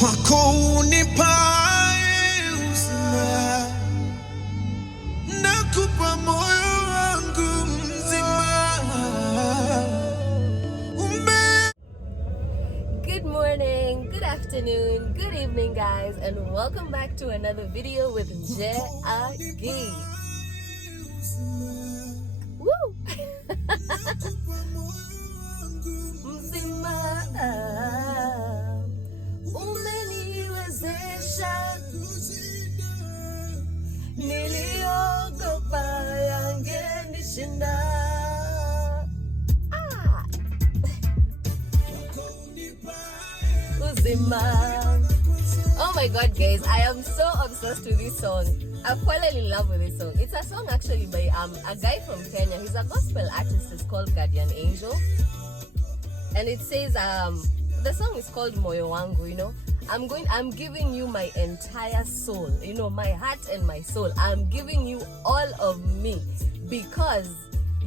kwako unipae uzima, nakupa moyo wangu mzima. Good morning, good afternoon, good evening guys, and welcome back to another video with J.A.G. Woo! Mzima umeniwezesha, niliogopa yangenishinda. Uzima. Oh my god guys, I am so obsessed with this song. I've fallen in love with this song. It's a song actually by a guy from Kenya. He's a gospel artist. It's called Guardian Angel. And it says the song is called Moyo Wangu, you know. I'm giving you my entire soul, you know, my heart and my soul. I'm giving you all of me because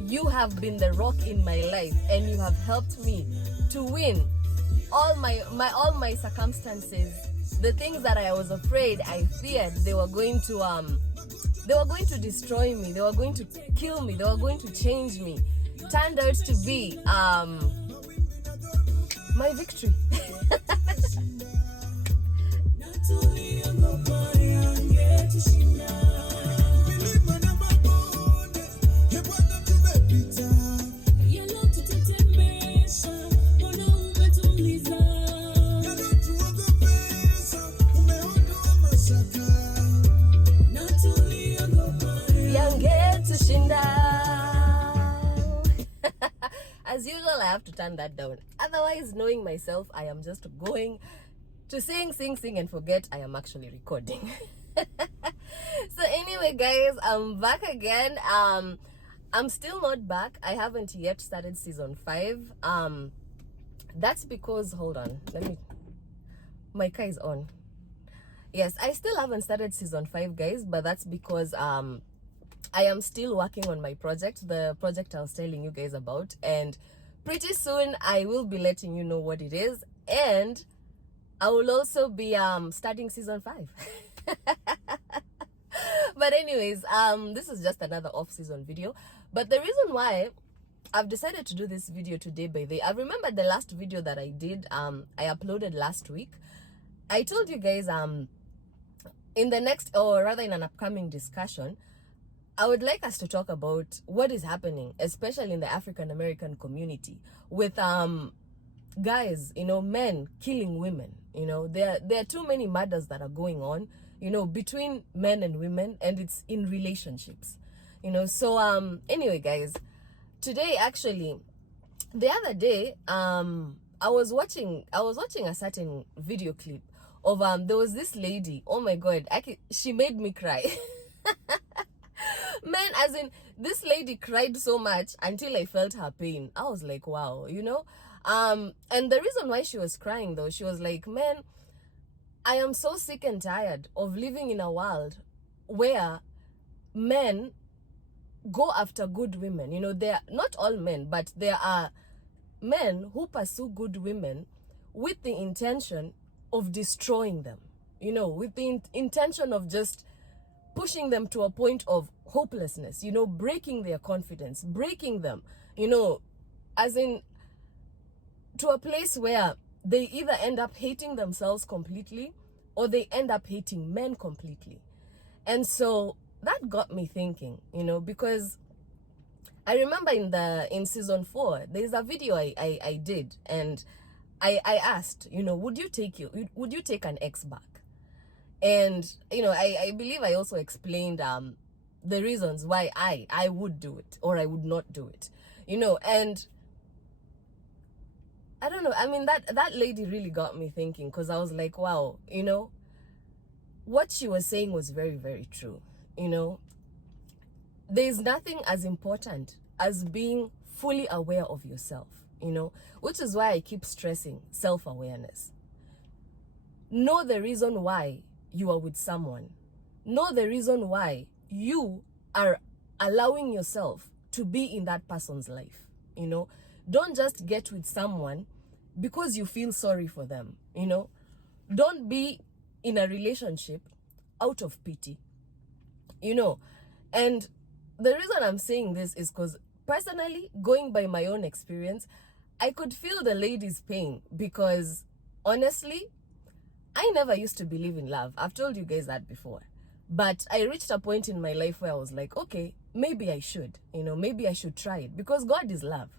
you have been the rock in my life and you have helped me to win all my circumstances. The things that I was afraid, I feared they were going to destroy me, they were going to kill me, they were going to change me, turned out to be my victory. As usual, I have to turn that down. Otherwise, knowing myself, I am just going to sing, and forget I am actually recording. So anyway, guys, I'm back again. I'm still not back. I haven't yet started season 5. That's because, hold on, my car is on. Yes, I still haven't started season 5, guys, but that's because I am still working on my project, the project I was telling you guys about, and pretty soon I will be letting you know what it is, and I will also be starting season 5. But anyways, this is just another off-season video. But the reason why I've decided to do this video today, I remember the last video that I did, I uploaded last week. I told you guys in the next, or rather in an upcoming discussion, I would like us to talk about what is happening, especially in the African American community, with guys, you know, men killing women. You know, there are too many murders that are going on, you know, between men and women, and it's in relationships, you know. So anyway, guys, today, actually, the other day, I was watching a certain video clip of there was this lady. Oh my god, she made me cry. Man, as in, this lady cried so much until I felt her pain. I was like, wow, you know. And the reason why she was crying, though, she was like, man, I am so sick and tired of living in a world where men go after good women. You know, they're not all men, but there are men who pursue good women with the intention of destroying them, you know, with the intention of just pushing them to a point of hopelessness, you know, breaking their confidence, breaking them, you know, as in to a place where they either end up hating themselves completely or they end up hating men completely. And so that got me thinking, you know, because I remember in season 4, there's a video I did, and I asked, you know, would you take an ex back? And, you know, I believe I also explained the reasons why I would do it or I would not do it, you know. And I don't know, I mean, that lady really got me thinking, because I was like, wow, you know, what she was saying was very, very true. You know, there's nothing as important as being fully aware of yourself, you know, which is why I keep stressing self-awareness. Know the reason why you are with someone. Know the reason why you are allowing yourself to be in that person's life, you know. Don't just get with someone because you feel sorry for them, you know. don't be in a relationship out of pity, you know. And the reason I'm saying this is because personally, going by my own experience, I could feel the lady's pain, because honestly, I never used to believe in love. I've told you guys that before. But I reached a point in my life where I was like, okay, maybe I should, maybe I should try it, because God is love.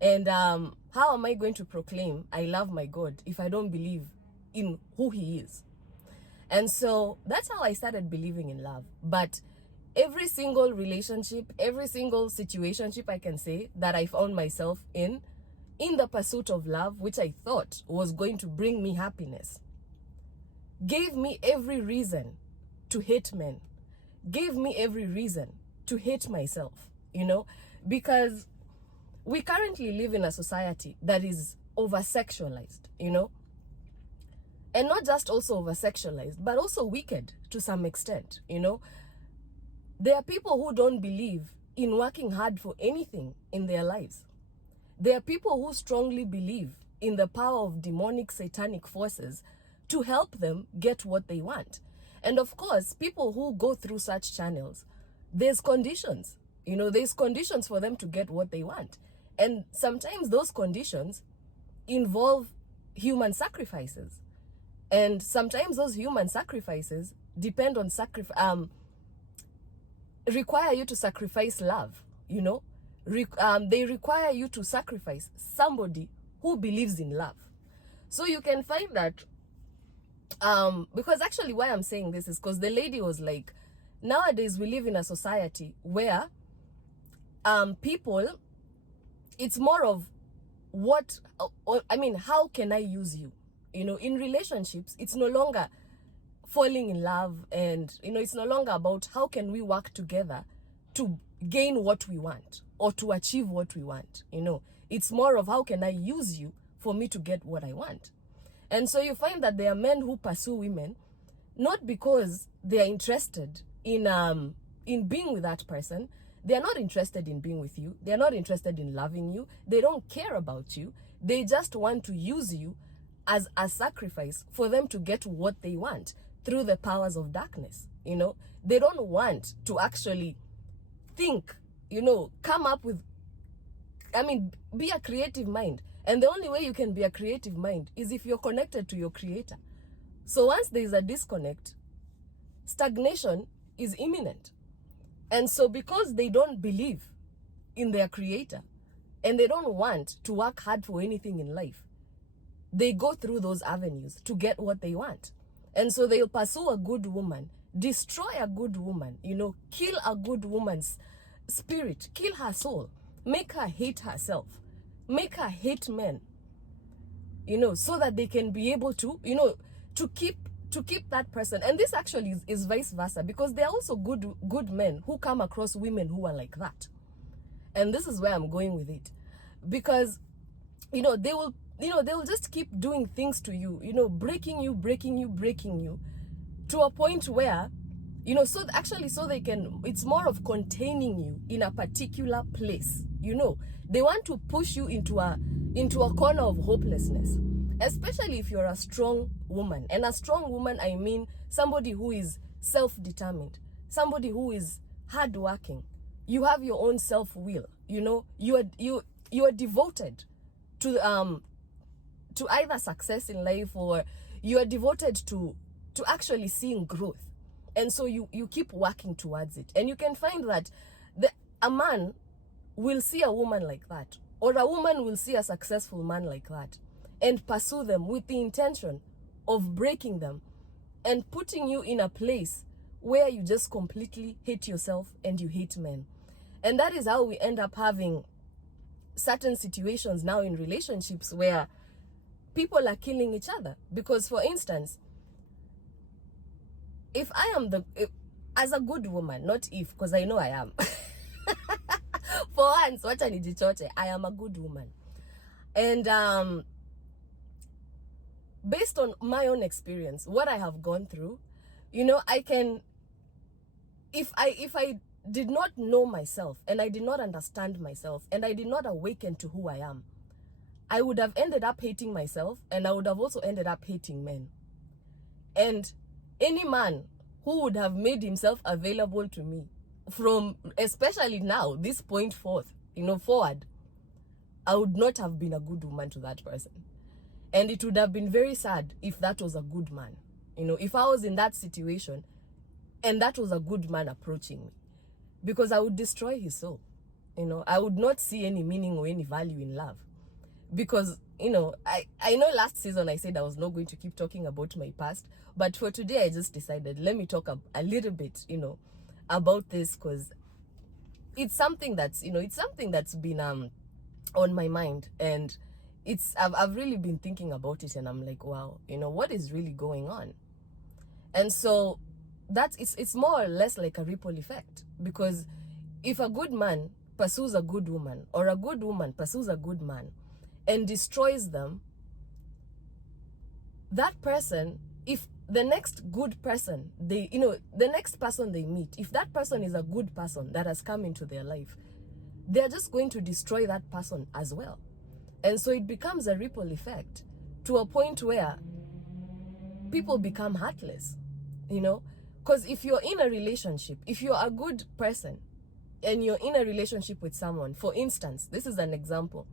And how am I going to proclaim I love my God if I don't believe in who he is? And so that's how I started believing in love. But every single relationship, every single situationship, I can say, that I found myself in the pursuit of love, which I thought was going to bring me happiness, gave me every reason to hate men, gave me every reason to hate myself, because we currently live in a society that is over-sexualized, and not just also over-sexualized, but also wicked to some extent, There are people who don't believe in working hard for anything in their lives. There are people who strongly believe in the power of demonic, satanic forces to help them get what they want. And of course, people who go through such channels, there's conditions, there's conditions for them to get what they want. And sometimes those conditions involve human sacrifices. And sometimes those human sacrifices depend on require you to sacrifice love, they require you to sacrifice somebody who believes in love. So you can find that, because actually why I'm saying this is because the lady was like, nowadays we live in a society where people, it's more of how can I use you? In relationships, it's no longer falling in love, and it's no longer about how can we work together to gain what we want or to achieve what we want. It's more of how can I use you for me to get what I want. And so you find that there are men who pursue women not because they are interested in being with that person. They are not interested in being with you. They are not interested in loving you. They don't care about you. They just want to use you as a sacrifice for them to get what they want through the powers of darkness. They don't want to actually think, come up with, be a creative mind. And the only way you can be a creative mind is if you're connected to your creator. So once there is a disconnect, stagnation is imminent. And so because they don't believe in their creator and they don't want to work hard for anything in life, they go through those avenues to get what they want. And so they'll pursue a good woman, destroy a good woman, kill a good woman's spirit, kill her soul, make her hate herself, make her hate men, so that they can be able to, to keep that person. And this actually is vice versa, because there are also good men who come across women who are like that. And this is where I'm going with it, because they'll just keep doing things to you, breaking you to a point where, so they can, it's more of containing you in a particular place. They want to push you into a corner of hopelessness, especially if you're a strong woman. And a strong woman, I mean somebody who is self-determined, somebody who is hardworking. You have your own self-will, you are devoted to either success in life, or you are devoted to actually seeing growth. And so you keep working towards it. And you can find that a man will see a woman like that, or a woman will see a successful man like that, and pursue them with the intention of breaking them and putting you in a place where you just completely hate yourself and you hate men. And that is how we end up having certain situations now in relationships where people are killing each other. Because, for instance, if I am as a good woman, not if, because I know I am. For once, wacha nijichoche, I am a good woman. And based on my own experience, what I have gone through, I can, if I did not know myself, and I did not understand myself, and I did not awaken to who I am, I would have ended up hating myself, and I would have also ended up hating men. And any man who would have made himself available to me from, especially now, this point forth, forward, I would not have been a good woman to that person. And it would have been very sad if that was a good man. If I was in that situation and that was a good man approaching me, because I would destroy his soul. I would not see any meaning or any value in love. Because, I know last season I said I was not going to keep talking about my past, but for today I just decided, let me talk a little bit, about this, because it's something that's, been on my mind, and I've really been thinking about it, and I'm like, wow, what is really going on? And so it's more or less like a ripple effect, because if a good man pursues a good woman, or a good woman pursues a good man and destroys them, that person, if the next good person the next person they meet, if that person is a good person that has come into their life, they're just going to destroy that person as well. And so it becomes a ripple effect to a point where people become heartless, because if you're in a relationship, if you're a good person and you're in a relationship with someone, for instance, this is an example.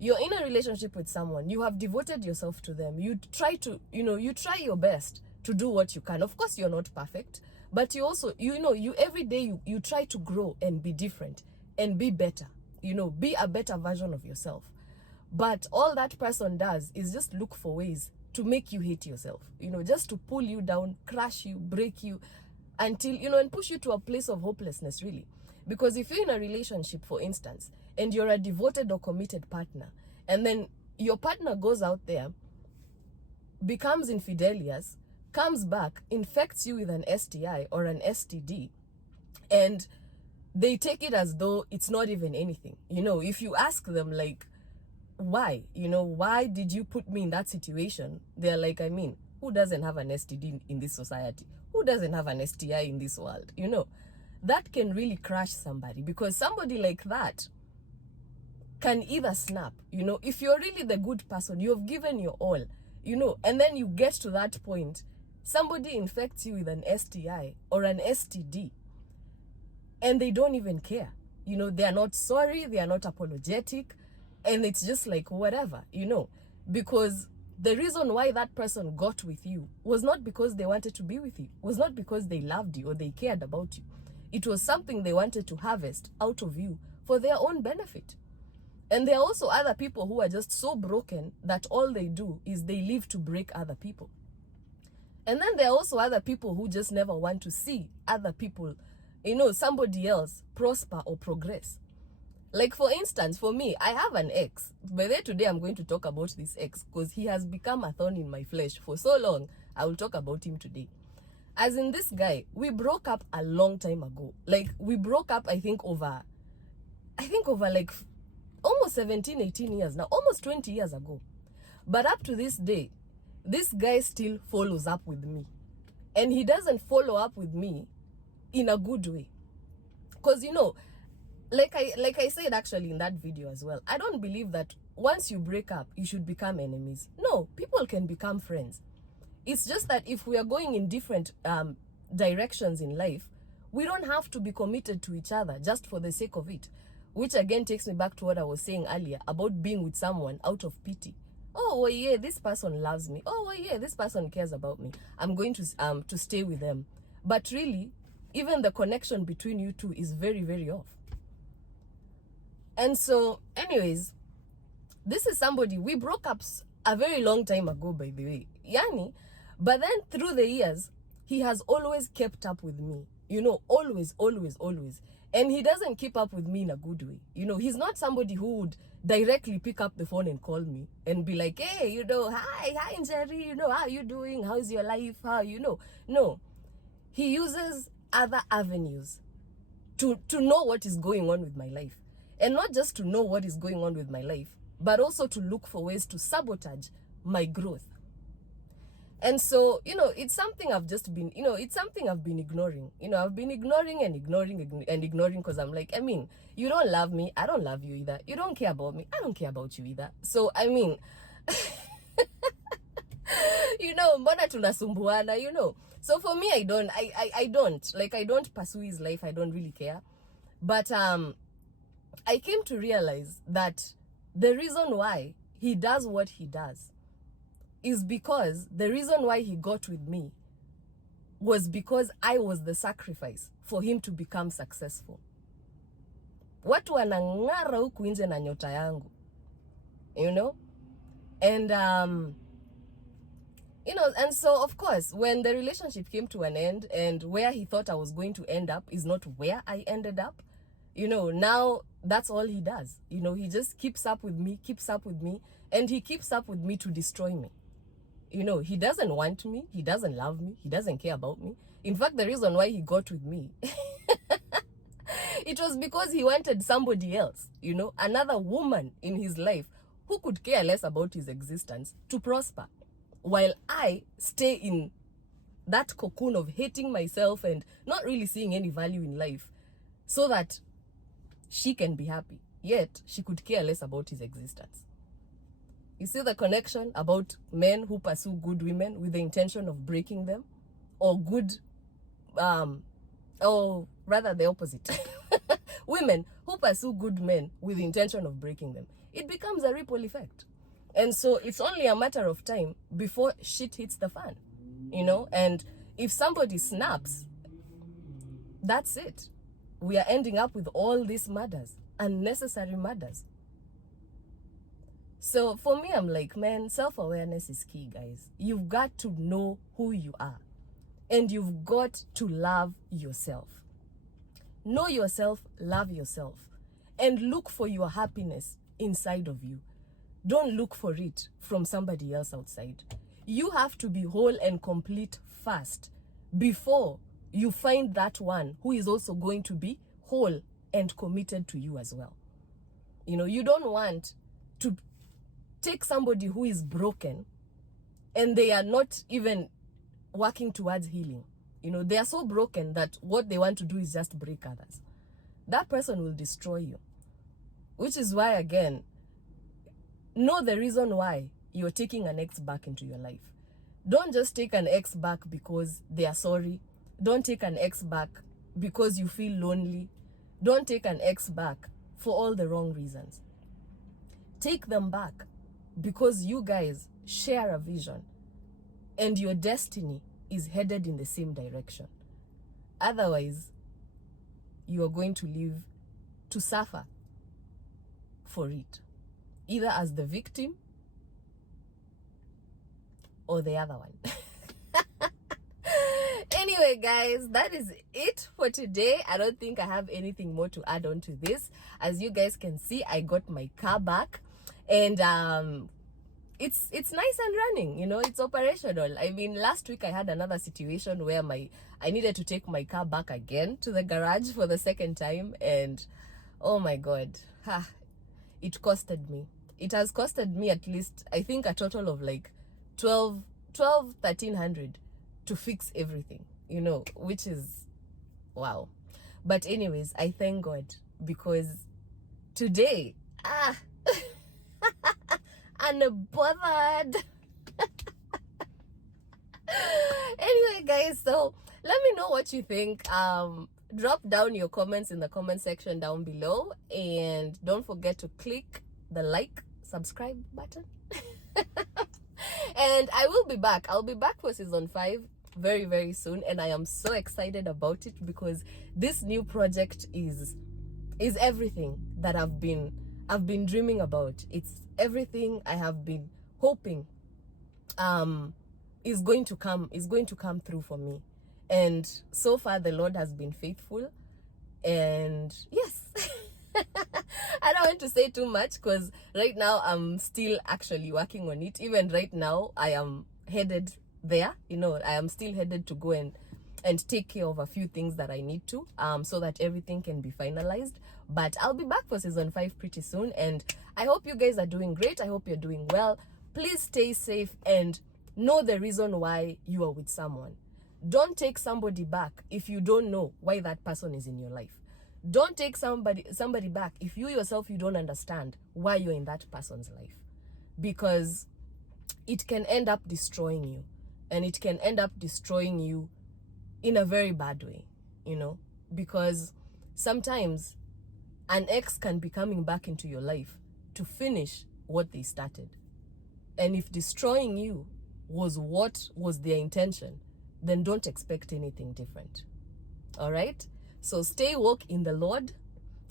You're in a relationship with someone, you have devoted yourself to them, you try to, you try your best to do what you can. Of course, you're not perfect, but you also, you every day you try to grow and be different and be better, be a better version of yourself. But all that person does is just look for ways to make you hate yourself, just to pull you down, crush you, break you, until, and push you to a place of hopelessness, really. Because if you're in a relationship, for instance, and you're a devoted or committed partner, and then your partner goes out there, becomes infidelious, comes back, infects you with an STI or an STD, and they take it as though it's not even anything. If you ask them, like, why? Why did you put me in that situation? They're like, who doesn't have an STD in this society? Who doesn't have an STI in this world? That can really crush somebody, because somebody like that can either snap, if you're really the good person, you've given your all, and then you get to that point, somebody infects you with an STI or an STD, and they don't even care. They are not sorry, they are not apologetic, and it's just like, whatever, because the reason why that person got with you was not because they wanted to be with you, was not because they loved you or they cared about you. It was something they wanted to harvest out of you for their own benefit. And there are also other people who are just so broken that all they do is they live to break other people. And then there are also other people who just never want to see other people, somebody else prosper or progress. Like, for instance, for me, I have an ex. But then today I'm going to talk about this ex, because he has become a thorn in my flesh for so long. I will talk about him today. As in, this guy, we broke up a long time ago. Like, we broke up, I think over like almost 17, 18 years now, almost 20 years ago. But up to this day, this guy still follows up with me. And he doesn't follow up with me in a good way. Because, like I said actually in that video as well, I don't believe that once you break up, you should become enemies. No, people can become friends. It's just that if we are going in different directions in life, we don't have to be committed to each other just for the sake of it. Which again takes me back to what I was saying earlier about being with someone out of pity. Oh, well, yeah, this person loves me. Oh, well, yeah, this person cares about me. I'm going to stay with them. But really, even the connection between you two is very, very off. And so, anyways, this is somebody, we broke up a very long time ago, by the way. Yani, but then through the years, he has always kept up with me. Always, always, always. And he doesn't keep up with me in a good way. He's not somebody who would directly pick up the phone and call me and be like, hey, hi, Jerry, how are you doing? How's your life? No. He uses other avenues to know what is going on with my life. And not just to know what is going on with my life, but also to look for ways to sabotage my growth. And so, it's something I've just been, it's something I've been ignoring. I've been ignoring and ignoring because I'm like, you don't love me, I don't love you either. You don't care about me, I don't care about you either. So, You know, mbona tunasumbuana, you know. So for me, I don't pursue his life. I don't really care. But I came to realize that the reason why he does what he does is because the reason why he got with me was because I was the sacrifice for him to become successful. Watu wanang'ara huku nje na nyota yangu, you know? And you know, and so of course when the relationship came to an end, and where he thought I was going to end up is not where I ended up, you know, now that's all he does. You know, he just keeps up with me, and he keeps up with me to destroy me. You know, he doesn't want me, he doesn't love me, he doesn't care about me. In fact, the reason why he got with me it was because he wanted somebody else, you know, another woman in his life who could care less about his existence to prosper, while I stay in that cocoon of hating myself and not really seeing any value in life, so that she can be happy, yet she could care less about his existence. You see the connection about men who pursue good women with the intention of breaking them, or or rather the opposite. Women who pursue good men with the intention of breaking them. It becomes a ripple effect. And so it's only a matter of time before shit hits the fan, you know? And if somebody snaps, that's it. We are ending up with all these murders, unnecessary murders. So for me, I'm like, man, self-awareness is key, guys. You've got to know who you are, and you've got to love yourself. Know yourself, love yourself, and look for your happiness inside of you. Don't look for it from somebody else outside. You have to be whole and complete first before you find that one who is also going to be whole and committed to you as well. You know, you don't want to take somebody who is broken and they are not even working towards healing. You know, they are so broken that what they want to do is just break others. That person will destroy you. Which is why, again, know the reason why you're taking an ex back into your life. Don't just take an ex back because they are sorry. Don't take an ex back because you feel lonely. Don't take an ex back for all the wrong reasons. Take them back because you guys share a vision and your destiny is headed in the same direction. Otherwise, you are going to live to suffer for it, either as the victim or the other one. Anyway, guys, that is it for today. I don't think I have anything more to add on to this. As you guys can see, I got my car back, and it's nice and running, you know, it's operational. I mean, last week I had another situation where I needed to take my car back again to the garage for the second time, and oh my god, it costed me. It has costed me at least, I think, a total of like 1300 to fix everything, you know, which is wow. But anyways, I thank God, because today unbothered. Anyway, guys, so let me know what you think. Drop down your comments in the comment section down below, and don't forget to click the like, subscribe button. And I will be back. I'll be back for season 5 very, very soon, and I am so excited about it, because this new project is everything that I've been dreaming about. It's everything I have been hoping is going to come through for me. And so far the Lord has been faithful, and yes. I don't want to say too much, because right now I'm still actually working on it. Even right now I am headed there, you know, I am still headed to go and take care of a few things that I need to, so that everything can be finalized. But I'll be back for season 5 pretty soon, and I hope you guys are doing great. I hope you're doing well. Please stay safe and know the reason why you are with someone. Don't take somebody back if you don't know why that person is in your life. Don't take somebody back if you yourself, you don't understand why you're in that person's life. Because it can end up destroying you, and it can end up destroying you in a very bad way, you know, because sometimes an ex can be coming back into your life to finish what they started. And if destroying you was what was their intention, then don't expect anything different. All right? So stay woke in the Lord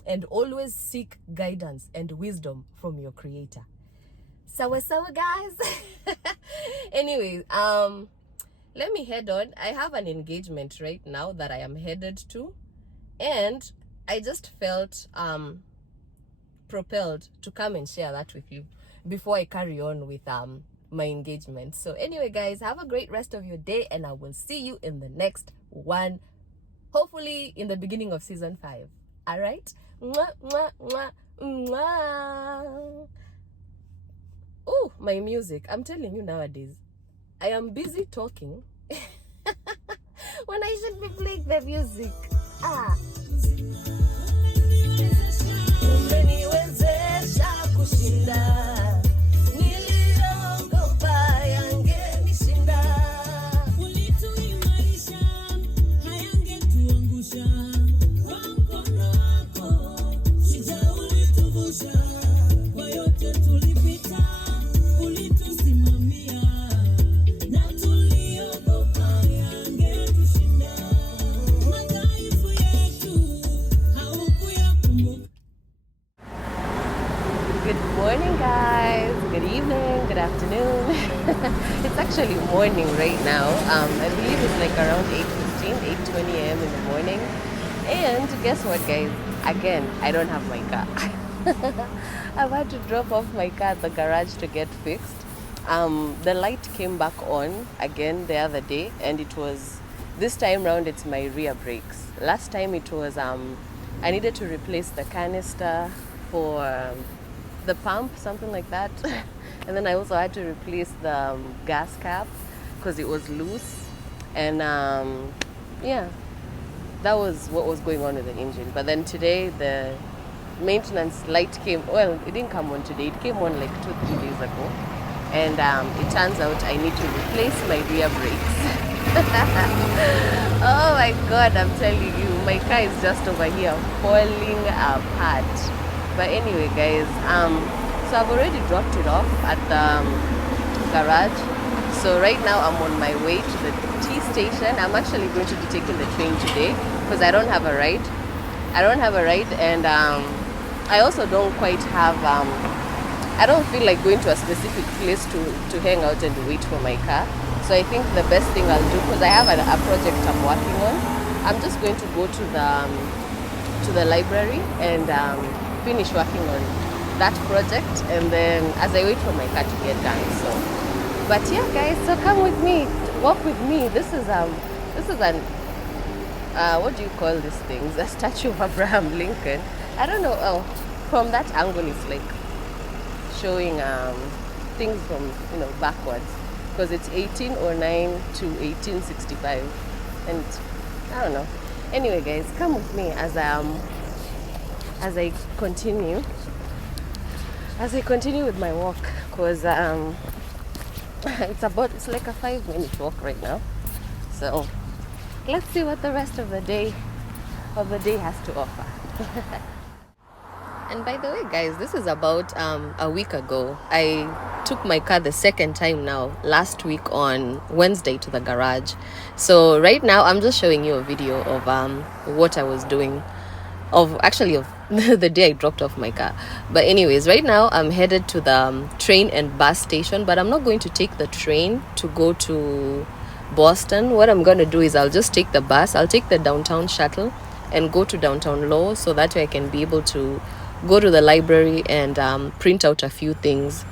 and always seek guidance and wisdom from your creator. Sawa guys. Anyway, let me head on. I have an engagement right now that I am headed to, and I just felt propelled to come and share that with you before I carry on with my engagement. So anyway, guys, have a great rest of your day, and I will see you in the next one, hopefully in the beginning of season 5. All right? Mwah, mwah, mwah, mwah. Oh, my music. I'm telling you nowadays, I am busy talking when I should be playing the music. Umeniwezesha kushinda, niliogopa yangenishinda. Ulituimarisha, hayangetuangusha. Kwa mkono wako, shida ulituvusha. Kwa yote tulipita, ulitusimamia. Na tuliogopa yangetushinda. Madhaifu yetu, haukuyakumbuka. Good morning, guys. Good evening, good afternoon. It's actually morning right now. I believe it's like around 8:15, 8:20 a.m. in the morning. And guess what, guys? Again, I don't have my car. I've had to drop off my car at the garage to get fixed. The light came back on again the other day, and it was, this time round, it's my rear brakes. Last time it was, I needed to replace the canister for the pump, something like that. And then I also had to replace the gas cap because it was loose. And yeah, that was what was going on with the engine. But then today the maintenance light came, well, it didn't come on today, it came on like 2-3 days ago. And it turns out I need to replace my rear brakes. Oh my god, I'm telling you, my car is just over here falling apart. But anyway, guys, so I've already dropped it off at the garage. So right now I'm on my way to the T station. I'm actually going to be taking the train today because I don't have a ride. And I also don't quite have, I don't feel like going to a specific place to hang out and wait for my car. So I think the best thing I'll do, because I have a project I'm working on, I'm just going to go to the library and finish working on that project, and then as I wait for my car to get done. So, but yeah, guys, so come with me, walk with me. This is an what do you call these things? A statue of Abraham Lincoln. I don't know. Oh, from that angle, it's like showing things from, you know, backwards, because it's 1809 to 1865, and I don't know. Anyway, guys, come with me as I continue with my walk, because it's like a 5-minute walk right now. So let's see what the rest of the day has to offer. And by the way, guys, this is about a week ago. I took my car the second time now, last week on Wednesday, to the garage. So right now I'm just showing you a video of what I was doing, of the day I dropped off my car. But anyways, right now I'm headed to the train and bus station, but I'm not going to take the train to go to Boston. What I'm going to do is I'll just take the bus. I'll take the downtown shuttle and go to downtown Law, so that way I can be able to go to the library and print out a few things.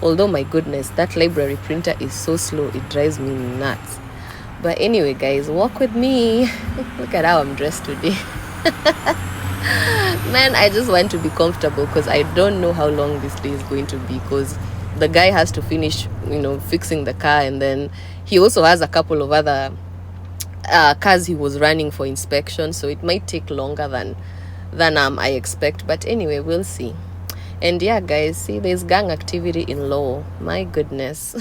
Although, my goodness, that library printer is so slow, it drives me nuts. But anyway, guys, walk with me. Look at how I'm dressed today. Man, I just want to be comfortable because I don't know how long this day is going to be, because the guy has to finish, fixing the car, and then he also has a couple of other cars he was running for inspection, so it might take longer than I expect. But anyway, we'll see. And yeah, guys, see, there's gang activity in Law. My goodness.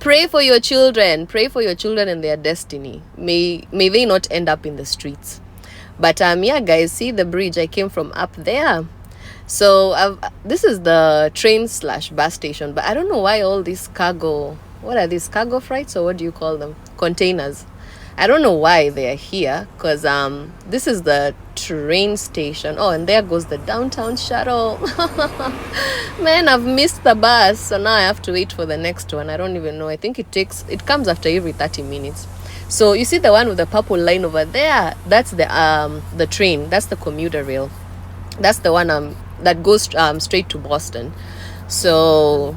Pray for your children. Pray for your children and their destiny. May they not end up in the streets. But yeah, guys, see the bridge? I came from up there. So this is the train/bus station. But I don't know why all these cargo. What are these, cargo freights, or what do you call them? Containers. I don't know why they are here, because this is the train station. Oh, and there goes the downtown shuttle. Man, I've missed the bus, so now I have to wait for the next one. I don't even know. I think it comes after every 30 minutes. So you see the one with the purple line over there? That's the train. That's the commuter rail. That's the one that goes straight to Boston. So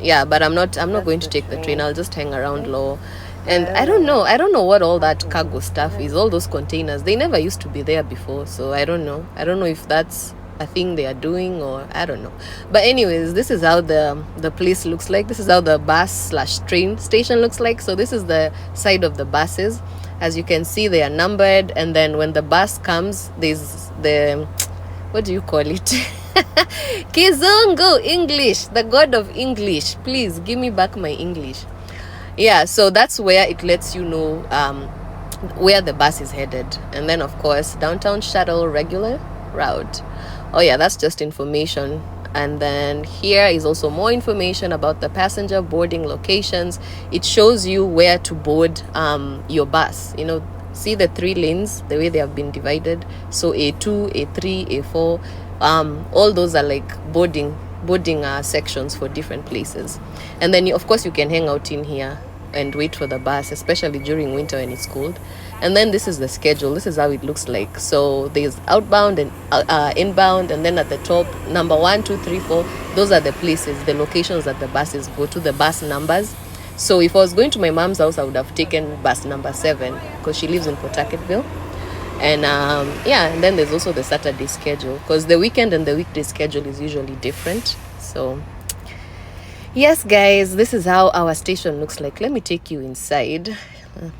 yeah, but I'm not going to take the train. I'll just hang around low. And I don't know what all that cargo stuff is, all those containers. They never used to be there before, so I don't know if that's a thing they are doing, or I don't know. But anyways, this is how the place looks like. This is how the bus/train station looks like. So this is the side of the buses. As you can see, they are numbered, and then when the bus comes, there's the, what do you call it? Kizungu, English, the god of English. Please give me back my English. Yeah, so that's where it lets you know where the bus is headed. And then, of course, downtown shuttle regular route. Oh yeah, that's just information. And then here is also more information about the passenger boarding locations. It shows you where to board your bus. You know, see the 3 lanes, the way they have been divided. So A2, A3, A4, all those are like boarding sections for different places. And then of course you can hang out in here and wait for the bus, especially during winter when it's cold. And then this is the schedule. This is how it looks like. So there's outbound and inbound, and then at the top, number 1, 2, 3, 4, those are the places, the locations that the buses go to, the bus numbers. So if I was going to my mom's house, I would have taken bus number 7, because she lives in Pawtucketville. And yeah, and then there's also the Saturday schedule, because the weekend and the weekday schedule is usually different. So yes, guys, this is how our station looks like. Let me take you inside.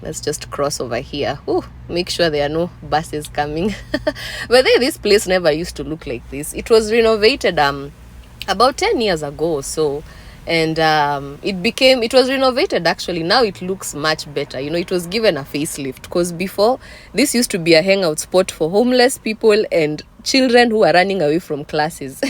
Let's just cross over here. Ooh, make sure there are no buses coming. But this place never used to look like this. It was renovated about 10 years ago or so. And it was renovated actually. Now it looks much better. You know, it was given a facelift, because before, this used to be a hangout spot for homeless people and children who are running away from classes.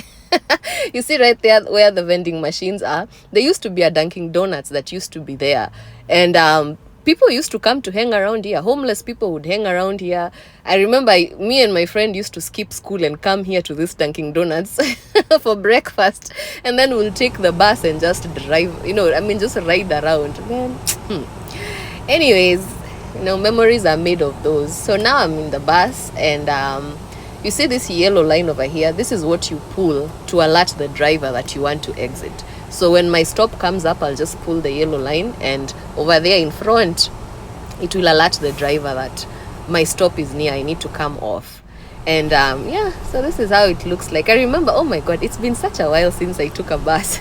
You see right there where the vending machines are, there used to be a Dunkin' Donuts that used to be there. And people used to come to hang around here. Homeless people would hang around here. I remember me and my friend used to skip school and come here to this Dunkin' Donuts for breakfast. And then we'll take the bus and just drive, just ride around. Man. Anyways, memories are made of those. So now I'm in the bus, and you see this yellow line over here? This is what you pull to alert the driver that you want to exit. So when my stop comes up, I'll just pull the yellow line, and over there in front, it will alert the driver that my stop is near, I need to come off. And yeah, so this is how it looks like. I remember, oh my God, it's been such a while since I took a bus.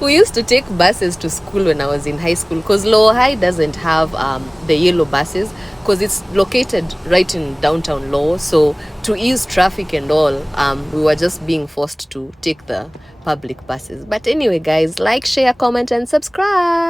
We used to take buses to school when I was in high school, because Lower High doesn't have the yellow buses, because it's located right in downtown Lower. So to ease traffic and all, we were just being forced to take the public buses. But anyway, guys, like, share, comment, and subscribe.